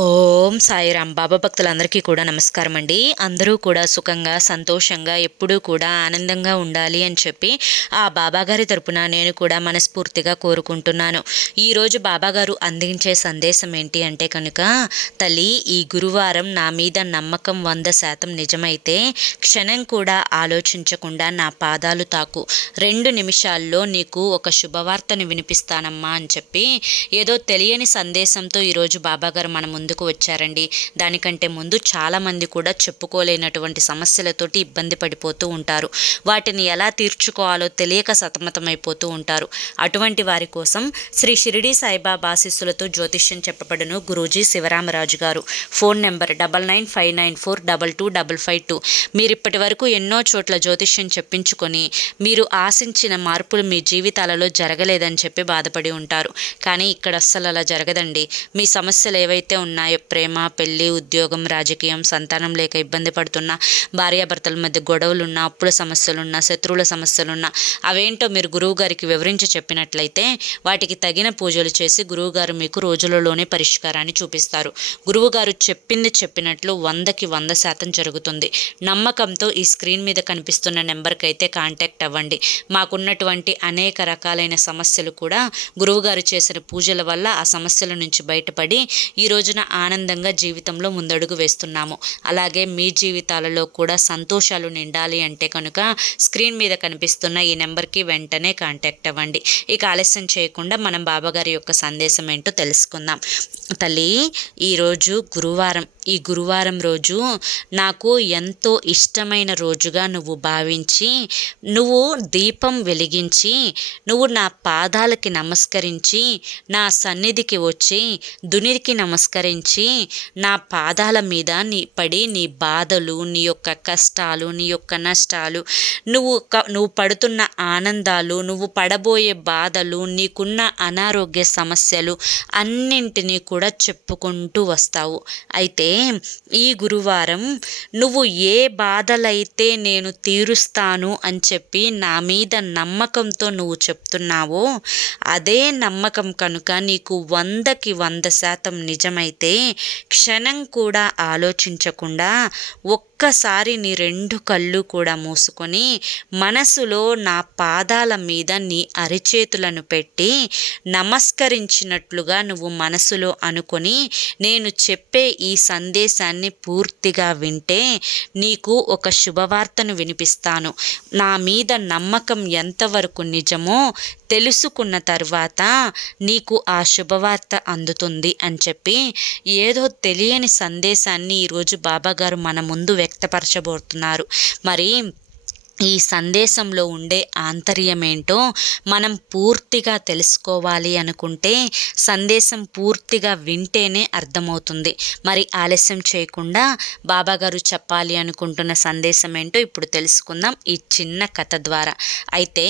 Oh. ఓం సాయిరామ్. బాబా భక్తులందరికీ కూడా నమస్కారం అండి. అందరూ కూడా సుఖంగా సంతోషంగా ఎప్పుడూ కూడా ఆనందంగా ఉండాలి అని చెప్పి ఆ బాబాగారి తరపున నేను కూడా మనస్ఫూర్తిగా కోరుకుంటున్నాను. ఈరోజు బాబాగారు అందించే సందేశం ఏంటి అంటే కనుక తల్లి ఈ గురువారం నా మీద నమ్మకం వంద శాతం నిజమైతే క్షణం కూడా ఆలోచించకుండా నా పాదాలు తాకు. రెండు నిమిషాల్లో నీకు ఒక శుభవార్తను వినిపిస్తానమ్మా అని చెప్పి ఏదో తెలియని సందేశంతో ఈరోజు బాబాగారు మన ముందుకు వచ్చారు. చేశారండి. దానికంటే ముందు చాలామంది కూడా చెప్పుకోలేనటువంటి సమస్యలతోటి ఇబ్బంది పడిపోతూ ఉంటారు. వాటిని ఎలా తీర్చుకోవాలో తెలియక సతమతమైపోతూ ఉంటారు. అటువంటి వారి కోసం శ్రీ షిరిడి సాయిబాబా ఆశీస్సులతో జ్యోతిష్యం చెప్పబడును గురూజీ శివరామరాజు గారు. Phone number double nine five nine four double two double five two. మీరు ఇప్పటి వరకు ఎన్నో చోట్ల జ్యోతిష్యం చెప్పించుకొని మీరు ఆశించిన మార్పులు మీ జీవితాలలో జరగలేదని చెప్పి బాధపడి ఉంటారు. కానీ ఇక్కడ అస్సలు అలా జరగదండి. మీ సమస్యలు ఏవైతే ఉన్నాయో ప్రేమ పెళ్ళి ఉద్యోగం రాజకీయం సంతానం లేక ఇబ్బంది పడుతున్న భార్యాభర్తల మధ్య గొడవలున్నా అప్పుల సమస్యలున్నా శత్రువుల సమస్యలున్నా అవేంటో మీరు గురువు గారికి వివరించి చెప్పినట్లయితే వాటికి తగిన పూజలు చేసి గురువుగారు మీకు రోజులలోనే పరిష్కారాన్ని చూపిస్తారు. గురువుగారు చెప్పింది చెప్పినట్లు వందకి వంద శాతం జరుగుతుంది. నమ్మకంతో ఈ స్క్రీన్ మీద కనిపిస్తున్న నెంబర్కి అయితే కాంటాక్ట్ అవ్వండి. మాకున్నటువంటి అనేక రకాలైన సమస్యలు కూడా గురువుగారు చేసిన పూజల వల్ల ఆ సమస్యల నుంచి బయటపడి ఈ రోజున ఆనందంగా జీవితంలో ముందడుగు వేస్తున్నాము. అలాగే మీ జీవితాలలో కూడా సంతోషాలు నిండాలి అంటే కనుక స్క్రీన్ మీద కనిపిస్తున్న ఈ నెంబర్కి వెంటనే కాంటాక్ట్ అవ్వండి. ఇక ఆలస్యం చేయకుండా మనం బాబాగారి యొక్క సందేశం ఏంటో తెలుసుకుందాం. తల్లి ఈరోజు గురువారం ఈ గురువారం రోజు నాకు ఎంతో ఇష్టమైన రోజుగా నువ్వు భావించి నువ్వు దీపం వెలిగించి నువ్వు నా పాదాలకి నమస్కరించి నా సన్నిధికి వచ్చి దునికి నమస్కరించి నా పాదాల మీద నీ పడి నీ బాధలు నీ యొక్క కష్టాలు నీ యొక్క నష్టాలు నువ్వు నువ్వు పడుతున్న ఆనందాలు నువ్వు పడబోయే బాధలు నీకున్న అనారోగ్య సమస్యలు అన్నింటినీ కూడా చెప్పుకుంటూ వస్తావు. అయితే ఈ గురువారం నువ్వు ఏ బాధలైతే నేను తీరుస్తాను అని చెప్పి నా మీద నమ్మకంతో నువ్వు చెప్తున్నావో అదే నమ్మకం కనుక నీకు వందకి వంద శాతం నిజమైతే క్షణం కూడా ఆలోచించకుండా ఒక్కసారి నీ రెండు కళ్ళు కూడా మూసుకొని మనసులో నా పాదాల మీద నీ అరిచేతులను పెట్టి నమస్కరించినట్లుగా నువ్వు మనసులో అనుకొని నేను చెప్పే ఈ సందేశాన్ని పూర్తిగా వింటే నీకు ఒక శుభవార్తను వినిపిస్తాను. నా మీద నమ్మకం ఎంతవరకు నిజమో తెలుసుకున్న తర్వాత నీకు ఆ శుభవార్త అందుతుంది అని చెప్పి ఏదో తెలియని సందేశాన్ని ఈరోజు బాబాగారు మన ముందు వ్యక్తపరచబోతున్నారు. మరి ఈ సందేశంలో ఉండే ఆంతర్యం ఏంటో మనం పూర్తిగా తెలుసుకోవాలి అనుకుంటే సందేశం పూర్తిగా వింటేనే అర్థమవుతుంది. మరి ఆలస్యం చేయకుండా బాబాగారు చెప్పాలి అనుకుంటున్న సందేశం ఏంటో ఇప్పుడు తెలుసుకుందాం ఈ చిన్న కథ ద్వారా. అయితే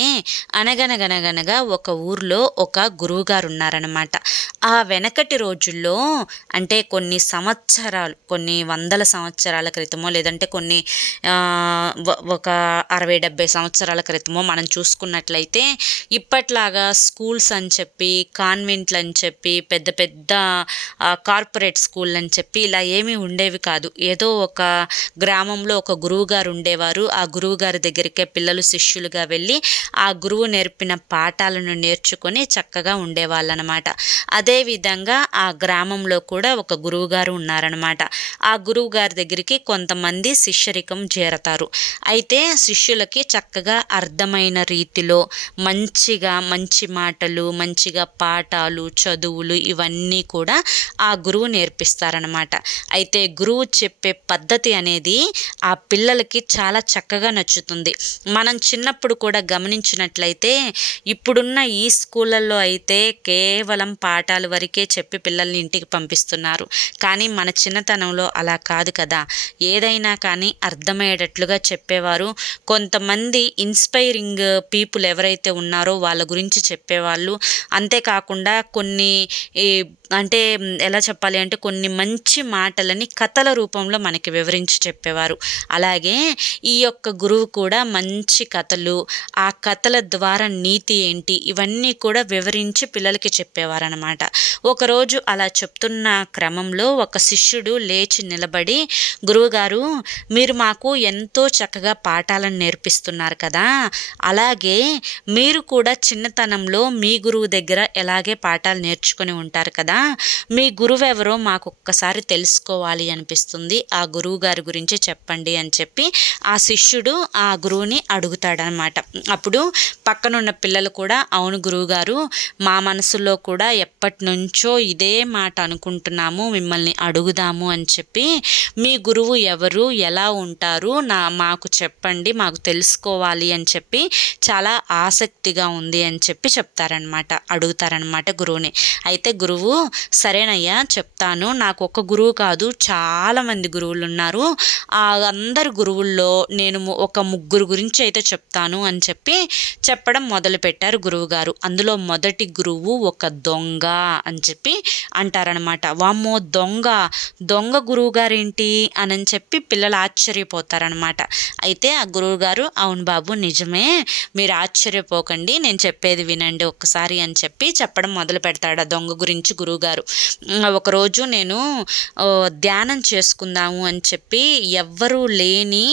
అనగనగనగనగా ఒక ఊర్లో ఒక గురువుగారు ఉన్నారనమాట ఆ వెనకటి రోజుల్లో అంటే కొన్ని సంవత్సరాలు కొన్ని వందల సంవత్సరాల క్రితమో లేదంటే కొన్ని ఒక అరవై డెబ్బై సంవత్సరాల క్రితమో మనం చూసుకున్నట్లయితే ఇప్పట్లాగా స్కూల్స్ అని చెప్పి కాన్వెంట్లు అని చెప్పి పెద్ద పెద్ద కార్పొరేట్ స్కూల్ అని చెప్పి ఇలా ఏమీ ఉండేవి కాదు. ఏదో ఒక గ్రామంలో ఒక గురువు గారు ఉండేవారు. ఆ గురువు గారి దగ్గరికే పిల్లలు శిష్యులుగా వెళ్ళి ఆ గురువు నేర్పిన పాఠాలను నేర్చుకొని చక్కగా ఉండేవాళ్ళనమాట. అదేవిధంగా ఆ గ్రామంలో కూడా ఒక గురువు గారు ఉన్నారనమాట. ఆ గురువు గారి దగ్గరికి కొంతమంది శిష్యరికం చేరతారు. అయితే శిష్యు శిష్యులకి చక్కగా అర్థమైన రీతిలో మంచిగా మంచి మాటలు మంచిగా పాఠాలు చదువులు ఇవన్నీ కూడా ఆ గురువు నేర్పిస్తారనమాట అయితే గురువు చెప్పే పద్ధతి అనేది ఆ పిల్లలకి చాలా చక్కగా నచ్చుతుంది. మనం చిన్నప్పుడు కూడా గమనించినట్లయితే ఇప్పుడున్న ఈ స్కూళ్ళల్లో అయితే కేవలం పాఠాలు వరకే చెప్పి పిల్లల్ని ఇంటికి పంపిస్తున్నారు. కానీ మన చిన్నతనంలో అలా కాదు కదా. ఏదైనా కానీ అర్థమయ్యేటట్లుగా చెప్పేవారు. కొంతమంది ఇన్స్పైరింగ్ పీపుల్ ఎవరైతే ఉన్నారో వాళ్ళ గురించి చెప్పేవాళ్ళు. అంతేకాకుండా కొన్ని అంటే ఎలా చెప్పాలి అంటే కొన్ని మంచి మాటలని కథల రూపంలో మనకి వివరించి చెప్పేవారు. అలాగే ఈ యొక్క గురువు కూడా మంచి కథలు ఆ కథల ద్వారా నీతి ఏంటి ఇవన్నీ కూడా వివరించి పిల్లలకి చెప్పేవారనమాట. ఒకరోజు అలా చెప్తున్న క్రమంలో ఒక శిష్యుడు లేచి నిలబడి గురువుగారు మీరు మాకు ఎంతో చక్కగా పాఠాలను నేర్పిస్తున్నారు కదా. అలాగే మీరు కూడా చిన్నతనంలో మీ గురువు దగ్గర ఎలాగే పాఠాలు నేర్చుకుని ఉంటారు కదా. మీ గురువు ఎవరో మాకు ఒక్కసారి తెలుసుకోవాలి అనిపిస్తుంది. ఆ గురువు గారి గురించి చెప్పండి అని చెప్పి ఆ శిష్యుడు ఆ గురువుని అడుగుతాడనమాట. అప్పుడు పక్కనున్న పిల్లలు కూడా అవును గురువుగారు మా మనసులో కూడా ఎప్పటి నుంచో ఇదే మాట అనుకుంటున్నాము మిమ్మల్ని అడుగుదాము అని చెప్పి మీ గురువు ఎవరు ఎలా ఉంటారు నా మాకు చెప్పండి మాకు తెలుసుకోవాలి అని చెప్పి చాలా ఆసక్తిగా ఉంది అని చెప్పి చెప్తారనమాట అడుగుతారనమాట గురువుని. అయితే గురువు సరేనయ్యా చెప్తాను. నాకు ఒక గురువు కాదు చాలామంది గురువులు ఉన్నారు ఆ అందరు గురువుల్లో నేను ఒక ముగ్గురు గురించి అయితే చెప్తాను అని చెప్పి చెప్పడం మొదలుపెట్టారు గురువుగారు. అందులో మొదటి గురువు ఒక దొంగ అని చెప్పి అంటారనమాట వామ్మో దొంగ దొంగ గురువు గారేంటి అని చెప్పి పిల్లలు ఆశ్చర్యపోతారనమాట అయితే ఆ గురువుగారు అవును బాబు నిజమే. మీరు ఆశ్చర్యపోకండి. నేను చెప్పేది వినండి ఒక్కసారి అని చెప్పి చెప్పడం మొదలు పెడతాడు ఆ దొంగ గురించి గురువు గురువుగారు. ఒకరోజు నేను ధ్యానం చేసుకుందాము అని చెప్పి ఎవ్వరూ లేని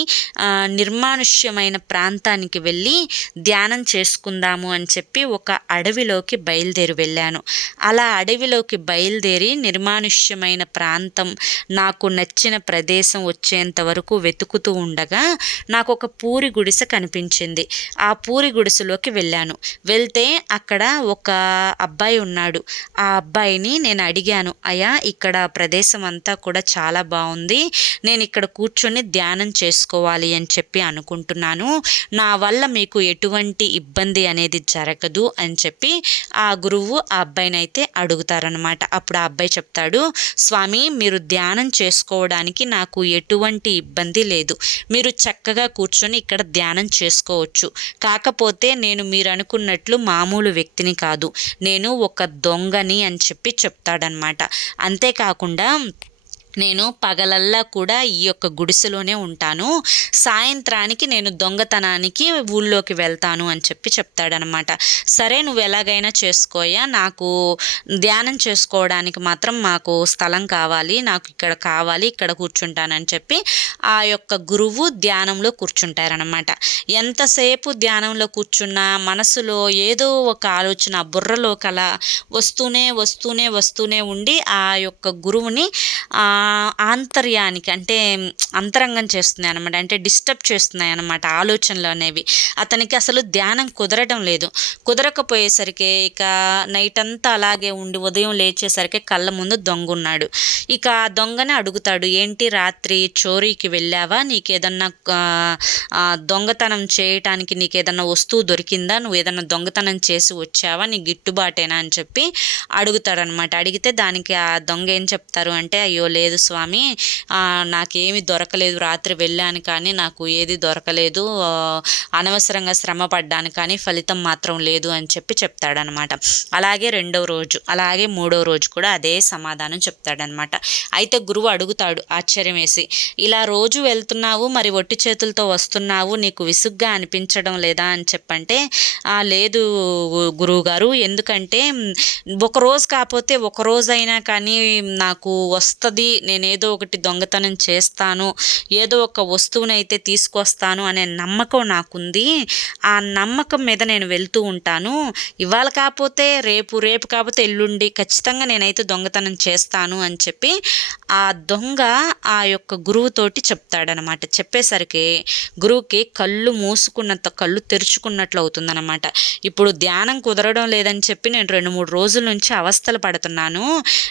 నిర్మానుష్యమైన ప్రాంతానికి వెళ్ళి ధ్యానం చేసుకుందాము అని చెప్పి ఒక అడవిలోకి బయలుదేరి వెళ్ళాను. అలా అడవిలోకి బయలుదేరి నిర్మానుష్యమైన ప్రాంతం నాకు నచ్చిన ప్రదేశం వచ్చేంత వరకు వెతుకుతూ ఉండగా నాకు ఒక పూరి గుడిసె కనిపించింది. ఆ పూరి గుడిసెలోకి వెళ్ళాను. వెళ్తే అక్కడ ఒక అబ్బాయి ఉన్నాడు. ఆ అబ్బాయిని నేను అడిగాను అయ్యా ఇక్కడ ప్రదేశం అంతా కూడా చాలా బాగుంది. నేను ఇక్కడ కూర్చొని ధ్యానం చేసుకోవాలి అని చెప్పి అనుకుంటున్నాను. నా వల్ల మీకు ఎటువంటి ఇబ్బంది అనేది జరగదు అని చెప్పి ఆ గురువు ఆ అబ్బాయిని అయితే అడుగుతారనమాట అప్పుడు ఆ అబ్బాయి చెప్తాడు స్వామి మీరు ధ్యానం చేసుకోవడానికి నాకు ఎటువంటి ఇబ్బంది లేదు. మీరు చక్కగా కూర్చొని ఇక్కడ ధ్యానం చేసుకోవచ్చు. కాకపోతే నేను మీరు అనుకున్నట్లు మామూలు వ్యక్తిని కాదు. నేను ఒక దొంగని అని చెప్పి చెప్తాడనమాట. అంతేకాకుండా నేను పగలల్లా కూడా ఈ యొక్క గుడిసెలోనే ఉంటాను. సాయంత్రానికి నేను దొంగతనానికి ఊళ్ళోకి వెళ్తాను అని చెప్పి చెప్తాడనమాట సరే నువ్వు ఎలాగైనా చేసుకోయా నాకు ధ్యానం చేసుకోవడానికి మాత్రం మాకు స్థలం కావాలి. నాకు ఇక్కడ కావాలి ఇక్కడ కూర్చుంటానని చెప్పి ఆ యొక్క గురువు ధ్యానంలో కూర్చుంటారనమాట ఎంతసేపు ధ్యానంలో కూర్చున్నా మనసులో ఏదో ఒక ఆలోచన బుర్రలో కల వస్తూనే వస్తూనే వస్తూనే ఉండి ఆ యొక్క గురువుని ఆ, ఆంతర్యానికి అంటే అంతరంగం చేస్తున్నాయి అనమాట అంటే డిస్టర్బ్ చేస్తున్నాయి అనమాట ఆలోచనలు అనేవి. అతనికి అసలు ధ్యానం కుదరడం లేదు. కుదరకపోయేసరికి ఇక నైట్ అంతా అలాగే ఉండి ఉదయం లేచేసరికి కళ్ళ ముందు దొంగ ఉన్నాడు ఇక ఆ దొంగని అడుగుతాడు ఏంటి రాత్రి చోరీకి వెళ్ళావా? నీకేదన్నా ఏదన్నా దొంగతనం చేయటానికి నీకేదన్నా వస్తువు దొరికిందా? నువ్వు ఏదన్నా దొంగతనం చేసి వచ్చావా? నీ గిట్టుబాటేనా? అని చెప్పి అడుగుతాడనమాట అడిగితే దానికి ఆ దొంగ ఏం చెప్తారు అంటే అయ్యో లేదు లేదు స్వామి. నాకేమి దొరకలేదు రాత్రి వెళ్ళాను కానీ నాకు ఏది దొరకలేదు. అనవసరంగా శ్రమ పడ్డాను కానీ ఫలితం మాత్రం లేదు అని చెప్పి చెప్తాడనమాట. అలాగే రెండవ రోజు అలాగే మూడవ రోజు కూడా అదే సమాధానం చెప్తాడనమాట. అయితే గురువు అడుగుతాడు ఆశ్చర్యం వేసి ఇలా రోజు వెళ్తున్నావు మరి ఒట్టి చేతులతో వస్తున్నావు నీకు విసుగ్గా అనిపించడం లేదా అని చెప్పంటే లేదు గురువు గారు ఎందుకంటే ఒక రోజు కాకపోతే ఒక రోజైనా కానీ నాకు వస్తుంది నేనేదో ఒకటి దొంగతనం చేస్తాను ఏదో ఒక వస్తువునైతే తీసుకొస్తాను అనే నమ్మకం నాకుంది. ఆ నమ్మకం మీద నేను వెళ్తూ ఉంటాను. ఇవాళ కాకపోతే రేపు రేపు కాకపోతే ఎల్లుండి ఖచ్చితంగా నేనైతే దొంగతనం చేస్తాను అని చెప్పి ఆ దొంగ ఆ యొక్క గురువుతోటి చెప్తాడనమాట. చెప్పేసరికి గురువుకి కళ్ళు మూసుకున్నంత కళ్ళు తెరుచుకున్నట్లు అవుతుందన్నమాట ఇప్పుడు ధ్యానం కుదరడం లేదని చెప్పి నేను రెండు మూడు రోజుల నుంచి అవస్థలు పడుతున్నాను.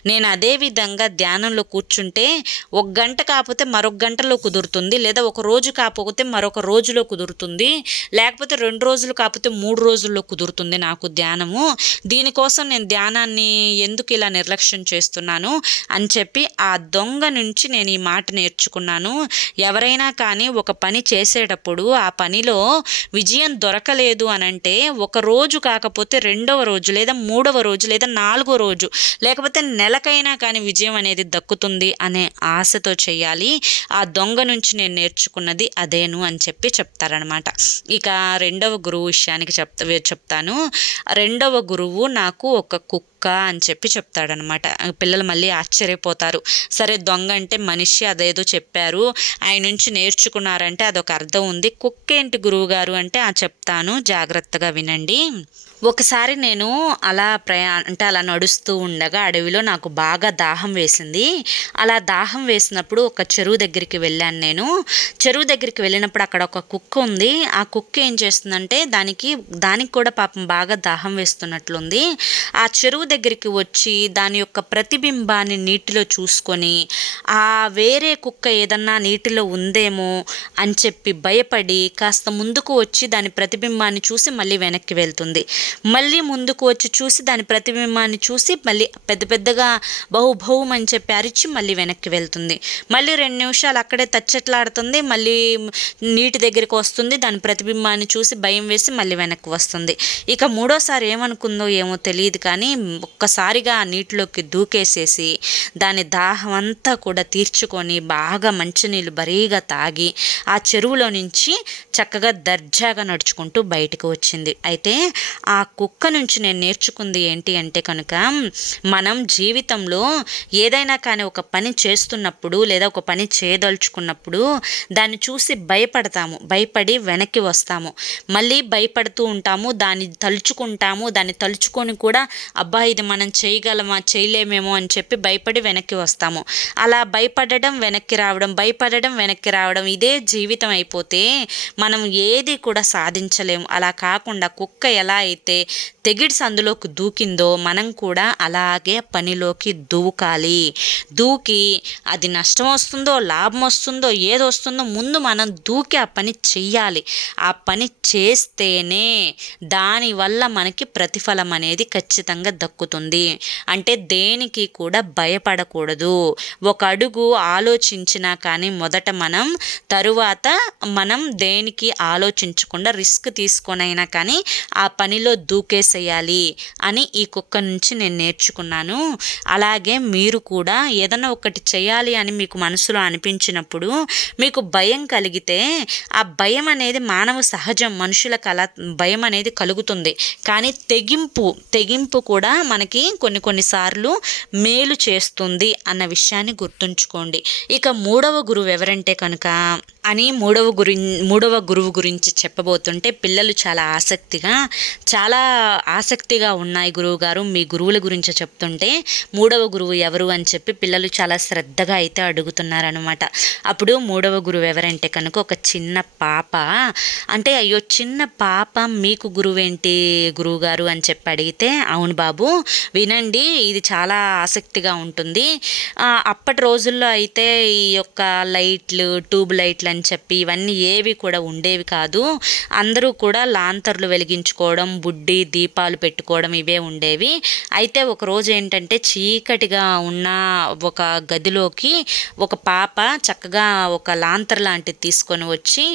నేను అదే విధంగా ధ్యానంలో కూర్చుంటే ఒక గంట కాకపోతే మరొక గంటలో కుదురుతుంది లేదా ఒక రోజు కాకపోతే మరొక రోజులో కుదురుతుంది లేకపోతే రెండు రోజులు కాకపోతే మూడు రోజుల్లో కుదురుతుంది నాకు ధ్యానము. దీనికోసం నేను ధ్యానాన్ని ఎందుకు ఇలా నిర్లక్ష్యం చేస్తున్నాను అని చెప్పి ఆ దొంగ నుంచి నేను ఈ మాట నేర్చుకున్నాను. ఎవరైనా కానీ ఒక పని చేసేటప్పుడు ఆ పనిలో విజయం దొరకలేదు అని అంటే ఒక రోజు కాకపోతే రెండవ రోజు లేదా మూడవ రోజు లేదా నాలుగో రోజు లేకపోతే నెలకైనా కానీ విజయం అనేది దక్కుతుంది అనే ఆశతో చేయాలి. ఆ దొంగ నుంచి నేను నేర్చుకున్నది అదేను అని చెప్పి చెప్తారనమాట ఇక రెండవ గురువు విషయానికి చెప్తా చెప్తాను. రెండవ గురువు నాకు ఒక కుక్క అని చెప్పి చెప్తాడనమాట. పిల్లలు మళ్ళీ ఆశ్చర్యపోతారు. సరే దొంగ అంటే మనిషి అదేదో చెప్పారు. ఆయన నుంచి నేర్చుకున్నారంటే అదొక అర్థం ఉంది. కుక్క ఏంటి గురువు గారు అంటే ఆ చెప్తాను. జాగ్రత్తగా వినండి. ఒకసారి నేను అలా ప్రయా అంటే అలా నడుస్తూ ఉండగా అడవిలో నాకు బాగా దాహం వేసింది. అలా దాహం వేసినప్పుడు ఒక చెరువు దగ్గరికి వెళ్ళాను నేను. చెరువు దగ్గరికి వెళ్ళినప్పుడు అక్కడ ఒక కుక్క ఉంది. ఆ కుక్క ఏం చేస్తుందంటే దానికి దానికి కూడా పాపం బాగా దాహం వేస్తున్నట్లుంది. ఆ చెరువు దగ్గరికి వచ్చి దాని యొక్క ప్రతిబింబాన్ని నీటిలో చూసుకొని ఆ వేరే కుక్క ఏదన్నా నీటిలో ఉందేమో అని చెప్పి భయపడి కాస్త ముందుకు వచ్చి దాని ప్రతిబింబాన్ని చూసి మళ్ళీ వెనక్కి వెళ్తుంది. మళ్ళీ ముందుకు వచ్చి చూసి దాని ప్రతిబింబాన్ని చూసి మళ్ళీ పెద్ద పెద్దగా బహు అని చెప్పి అరిచి మళ్ళీ వెనక్కి వెళ్తుంది. మళ్ళీ రెండు నిమిషాలు అక్కడే తచ్చట్లాడుతుంది. మళ్ళీ నీటి దగ్గరికి వస్తుంది. దాని ప్రతిబింబాన్ని చూసి భయం వేసి మళ్ళీ వెనక్కి వస్తుంది. ఇక మూడోసారి ఏమనుకుందో ఏమో తెలియదు కానీ ఒక్కసారిగా ఆ నీటిలోకి దూకేసేసి దాని దాహం అంతా కూడా తీర్చుకొని బాగా మంచినీళ్ళు బరీగా తాగి ఆ చెరువులో నుంచి చక్కగా దర్జాగా నడుచుకుంటూ బయటకు వచ్చింది. అయితే ఆ కుక్క నుంచి నేను నేర్చుకుంది ఏంటి అంటే కనుక మనం జీవితంలో ఏదైనా కానీ ఒక పని చేస్తున్నప్పుడు లేదా ఒక పని చేయదలుచుకున్నప్పుడు దాన్ని చూసి భయపడతాము భయపడి వెనక్కి వస్తాము. మళ్ళీ భయపడుతూ ఉంటాము దాన్ని తలుచుకుంటాము దాన్ని తలుచుకొని కూడా అబ్బా ఇది మనం చేయగలమా చేయలేమేమో అని చెప్పి భయపడి వెనక్కి వస్తాము. అలా భయపడడం వెనక్కి రావడం భయపడడం వెనక్కి రావడం ఇదే జీవితం అయిపోతే మనం ఏది కూడా సాధించలేము. అలా కాకుండా కుక్క ఎలా అయితే తెగిడ్స్ అందులోకి దూకిందో మనం కూడా అలాగే పనిలోకి దూకాలి. దూకి అది నష్టం వస్తుందో లాభం వస్తుందో ఏది వస్తుందో ముందు మనం దూకి ఆ పని చెయ్యాలి. ఆ పని చేస్తేనే దానివల్ల మనకి ప్రతిఫలం అనేది ఖచ్చితంగా దక్కు దక్కుతుంది అంటే దేనికి కూడా భయపడకూడదు. ఒక అడుగు ఆలోచించినా కానీ మొదట మనం తరువాత మనం దేనికి ఆలోచించకుండా రిస్క్ తీసుకొనైనా కానీ ఆ పనిలో దూకేసేయాలి అని ఈ కుక్క నుంచి నేను నేర్చుకున్నాను. అలాగే మీరు కూడా ఏదైనా ఒకటి చేయాలి అని మీకు మనసులో అనిపించినప్పుడు మీకు భయం కలిగితే ఆ భయం అనేది మానవ సహజం మనుషుల కళ భయం అనేది కలుగుతుంది. కానీ తెగింపు తెగింపు కూడా మనకి కొన్ని కొన్నిసార్లు మేలు చేస్తుంది అన్న విషయాన్ని గుర్తుంచుకోండి. ఇక మూడవ గురువు ఎవరంటే కనుక అని మూడవ గురి మూడవ గురువు గురించి చెప్పబోతుంటే పిల్లలు చాలా ఆసక్తిగా చాలా ఆసక్తిగా ఉన్నాయి గురువు గారు మీ గురువుల గురించి చెప్తుంటే మూడవ గురువు ఎవరు అని చెప్పి పిల్లలు చాలా శ్రద్ధగా అయితే అడుగుతున్నారనమాట అప్పుడు మూడవ గురువు ఎవరంటే కనుక ఒక చిన్న పాప. అంటే అయ్యో చిన్న పాప మీకు గురువేంటి గురువు గారు అని చెప్పి అడిగితే అవును బాబు వినండి ఇది చాలా ఆసక్తిగా ఉంటుంది. అప్పటి రోజుల్లో అయితే ఈ యొక్క లైట్లు ట్యూబ్ లైట్లు అని చెప్పి ఇవన్నీ ఏవి కూడా ఉండేవి కాదు. అందరూ కూడా లాంతర్లు వెలిగించుకోవడం బుడ్డి దీపాలు పెట్టుకోవడం ఇవే ఉండేవి. అయితే ఒక రోజు ఏంటంటే చీకటిగా ఉన్న ఒక గదిలోకి ఒక పాప చక్కగా ఒక లాంతర్ లాంటిది తీసుకొని వచ్చి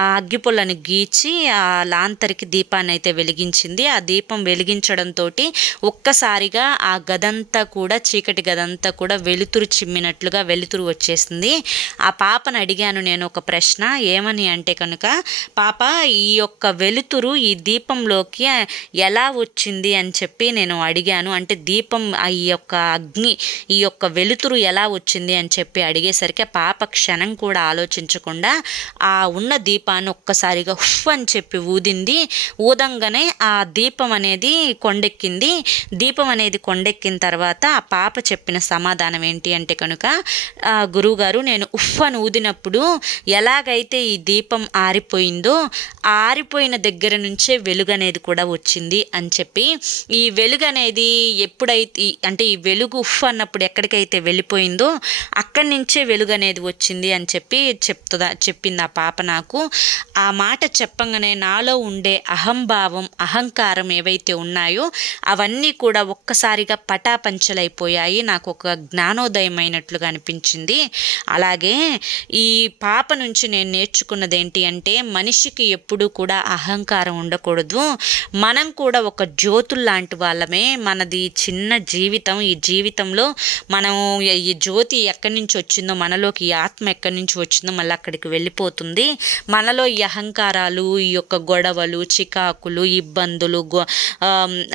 ఆ అగ్గిపుల్లని గీచి ఆ లాంతర్కి దీపాన్ని అయితే వెలిగించింది. ఆ దీపం వెలిగించడంతో ఒక్కసారిగా ఆ గదంతా కూడా చీకటి గదంతా కూడా వెలుతురు చిమ్మినట్లుగా వెలుతురు వచ్చేసింది. ఆ పాపను అడిగాను నేను ఒక ప్రశ్న ఏమని అంటే కనుక పాప ఈ యొక్క వెలుతురు ఈ దీపంలోకి ఎలా వచ్చింది? అని చెప్పి నేను అడిగాను. అంటే దీపం ఈ యొక్క అగ్ని ఈ యొక్క వెలుతురు ఎలా వచ్చింది అని చెప్పి అడిగేసరికి పాప క్షణం కూడా ఆలోచించకుండా ఆ ఉన్న దీపాన్ని ఒక్కసారిగా హుఫ్ అని చెప్పి ఊదింది. ఊదంగానే ఆ దీపం అనేది కొండెక్కింది. దీపం అనేది కొండెక్కిన తర్వాత ఆ పాప చెప్పిన సమాధానం ఏంటి అంటే కనుక గురువుగారు నేను ఉఫ్ అని ఊదినప్పుడు ఎలాగైతే ఈ దీపం ఆరిపోయిందో ఆరిపోయిన దగ్గర నుంచే వెలుగు అనేది కూడా వచ్చింది అని చెప్పి ఈ వెలుగు అనేది ఎప్పుడైతే అంటే ఈ వెలుగు ఉఫ్ అన్నప్పుడు ఎక్కడికైతే వెళ్ళిపోయిందో అక్కడి నుంచే వెలుగు అనేది వచ్చింది అని చెప్పి చెప్తుందా చెప్పింది ఆ పాప నాకు. ఆ మాట చెప్పంగానే నాలో ఉండే అహంభావం అహంకారం ఏవైతే ఉన్నాయో అవన్నీ కూడా ఒక్కసారిగా పటాపంచలైపోయాయి. నాకు ఒక జ్ఞానోదయం అయినట్లుగా అనిపించింది. అలాగే ఈ పాప నుంచి నేను నేర్చుకున్నది ఏంటి అంటే మనిషికి ఎప్పుడూ కూడా అహంకారం ఉండకూడదు. మనం కూడా ఒక జ్యోతుల్లాంటి వాళ్ళమే. మనది చిన్న జీవితం. ఈ జీవితంలో మనం ఈ జ్యోతి ఎక్కడి నుంచి వచ్చిందో మనలోకి ఈ ఆత్మ ఎక్కడి నుంచి వచ్చిందో మళ్ళీ అక్కడికి వెళ్ళిపోతుంది. మనలో ఈ అహంకారాలు ఈ యొక్క గొడవలు చికాకులు ఇబ్బందులు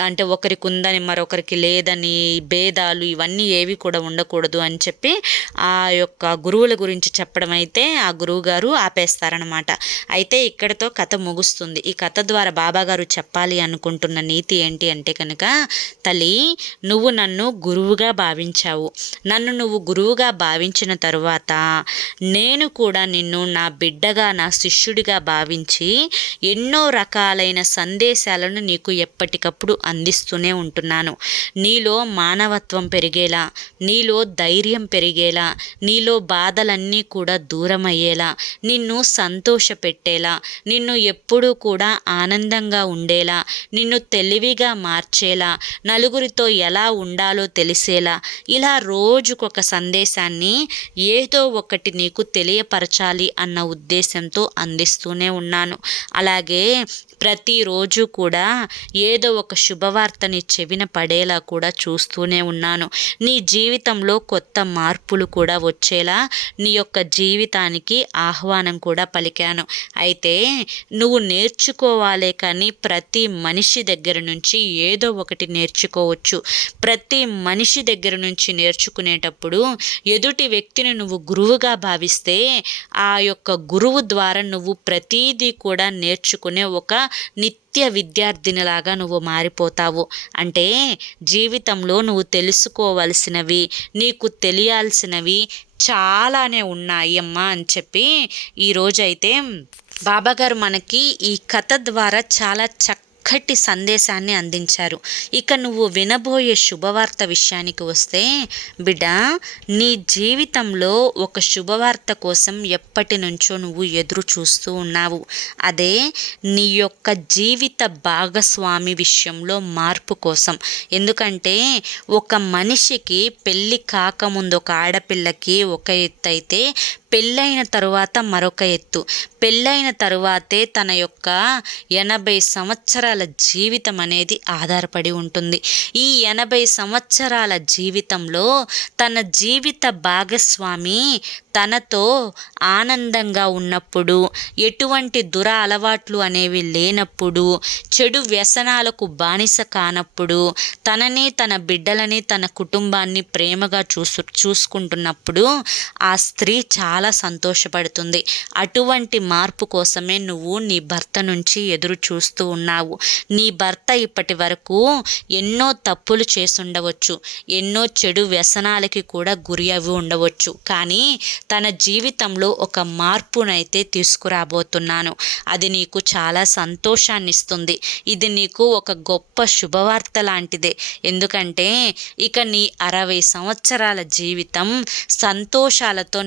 అంటే ఒకరికి ఉందని మరొకరికి లేదని భేదాలు ఇవన్నీ ఏవి కూడా ఉండకూడదు అని చెప్పి ఆ యొక్క గురువుల గురించి చెప్పడం అయితే ఆ గురువు గారు ఆపేస్తారనమాట అయితే ఇక్కడతో కథ ముగుస్తుంది. ఈ కథ ద్వారా బాబా గారు చెప్పాలి అనుకుంటున్న నీతి ఏంటి అంటే కనుక తల్లి నువ్వు నన్ను గురువుగా భావించావు. నన్ను నువ్వు గురువుగా భావించిన తరువాత నేను కూడా నిన్ను నా బిడ్డగా నా శిష్యుడిగా భావించి ఎన్నో రకాలైన సందేశాలను నీకు ఎప్పటికప్పుడు అందిస్తూనే ఉంటున్నాను. నీలో మానవత్వం పెరిగేలా నీలో ధైర్యం పెరిగేలా నీలో బాధలన్నీ కూడా దూరం అయ్యేలా నిన్ను సంతోషపెట్టేలా నిన్ను ఎప్పుడూ కూడా ఆనందంగా ఉండేలా నిన్ను తెలివిగా మార్చేలా నలుగురితో ఎలా ఉండాలో తెలిసేలా ఇలా రోజుకొక సందేశాన్ని ఏదో ఒకటి నీకు తెలియపరచాలి అన్న ఉద్దేశంతో అందిస్తూనే ఉన్నాను. అలాగే ప్రతిరోజు కూడా ఏదో ఒక శుభవార్తని చెవిన పడేలా కూడా చూస్తూనే ఉన్నాను. నీ జీవితంలో కొత్త మార్పులు కూడా వచ్చేలా నీ యొక్క జీవితానికి ఆహ్వానం కూడా పలికాను. అయితే నువ్వు నేర్చుకోవాలే కానీ ప్రతి మనిషి దగ్గర నుంచి ఏదో ఒకటి నేర్చుకోవచ్చు. ప్రతి మనిషి దగ్గర నుంచి నేర్చుకునేటప్పుడు ఎదుటి వ్యక్తిని నువ్వు గురువుగా భావిస్తే ఆ యొక్క గురువు ద్వారా నువ్వు ప్రతీదీ కూడా నేర్చుకునే ఒక నిత్య నిత్య విద్యార్థినిలాగా నువ్వు మారిపోతావు. అంటే జీవితంలో నువ్వు తెలుసుకోవలసినవి నీకు తెలియాల్సినవి చాలానే ఉన్నాయి అమ్మా అని చెప్పి ఈరోజైతే బాబాగారు మనకి ఈ కథ ద్వారా చాలా చక్క చక్కటి సందేశాన్ని అందించారు. ఇక నువ్వు వినబోయే శుభవార్త విషయానికి వస్తే బిడ్డ నీ జీవితంలో ఒక శుభవార్త కోసం ఎప్పటి నుంచో నువ్వు ఎదురు చూస్తూ ఉన్నావు. అదే నీ యొక్క జీవిత భాగస్వామి విషయంలో మార్పు కోసం. ఎందుకంటే ఒక మనిషికి పెళ్ళి కాకముందు ఒక ఆడపిల్లకి ఒక ఎత్తు అయితే పెళ్ళైన తరువాత మరొక ఎత్తు. పెళ్ళైన తరువాతే తన యొక్క ఎనభై సంవత్సరాల జీవితం అనేది ఆధారపడి ఉంటుంది. ఈ ఎనభై సంవత్సరాల జీవితంలో తన జీవిత భాగస్వామి తనతో ఆనందంగా ఉన్నప్పుడు ఎటువంటి దుర అలవాట్లు అనేవి లేనప్పుడు చెడు వ్యసనాలకు బానిస కానప్పుడు తనని తన బిడ్డలని తన కుటుంబాన్ని ప్రేమగా చూసు చూసుకుంటున్నప్పుడు ఆ స్త్రీ చాలా చాలా సంతోషపడుతుంది. అటువంటి మార్పు కోసమే నువ్వు నీ భర్త నుంచి ఎదురు చూస్తూ ఉన్నావు. నీ భర్త ఇప్పటి వరకు ఎన్నో తప్పులు చేసుండవచ్చు ఎన్నో చెడు వ్యసనాలకి కూడా గురి అవి ఉండవచ్చు. కానీ తన జీవితంలో ఒక మార్పునైతే తీసుకురాబోతున్నాను. అది నీకు చాలా సంతోషాన్ని ఇస్తుంది ఇది నీకు ఒక గొప్ప శుభవార్త లాంటిదే. ఎందుకంటే ఇక నీ అరవై సంవత్సరాల జీవితం సంతోషాలతో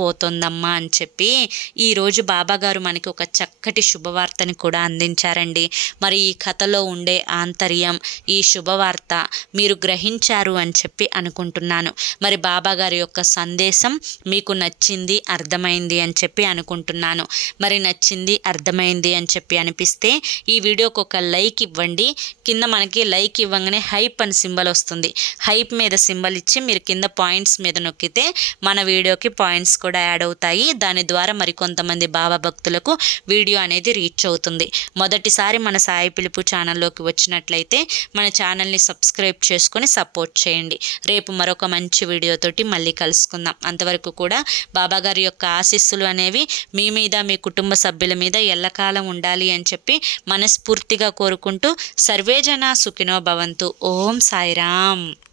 నిండిపోబోతోందమ్మా అని చెప్పి ఈరోజు బాబాగారు మనకి ఒక చక్కటి శుభవార్తని కూడా అందించారండి. మరి ఈ కథలో ఉండే ఆంతర్యం ఈ శుభవార్త మీరు గ్రహించారు అని చెప్పి అనుకుంటున్నాను. మరి బాబాగారి యొక్క సందేశం మీకు మీకు నచ్చింది అర్థమైంది అని చెప్పి అనుకుంటున్నాను. మరి నచ్చింది అర్థమైంది అని చెప్పి అనిపిస్తే ఈ వీడియోకి ఒక లైక్ ఇవ్వండి. కింద మనకి లైక్ ఇవ్వగానే హైప్ అని సింబల్ వస్తుంది. హైప్ మీద సింబల్ ఇచ్చి మీరు కింద పాయింట్స్ మీద నొక్కితే మన వీడియోకి పాయింట్స్ కూడా యాడ్ అవుతాయి. దాని ద్వారా మరి కొంతమంది బాబా భక్తులకు వీడియో అనేది రీచ్ అవుతుంది. మొదటిసారి మన సాయి పిలుపు ఛానల్లోకి వచ్చినట్లయితే మన ఛానల్ని సబ్స్క్రైబ్ చేసుకొని సపోర్ట్ చేయండి. రేపు మరొక మంచి వీడియోతోటి మళ్ళీ కలుసుకుందాం. అంతవరకు కూడా బాబాగారి యొక్క ఆశీస్సులు అనేవి మీ మీద మీ కుటుంబ సభ్యుల మీద ఎల్లకాలం ఉండాలి అని చెప్పి మనస్ఫూర్తిగా కోరుకుంటూ సర్వేజన సుఖినో భవంతు. ఓం సాయిరామ్.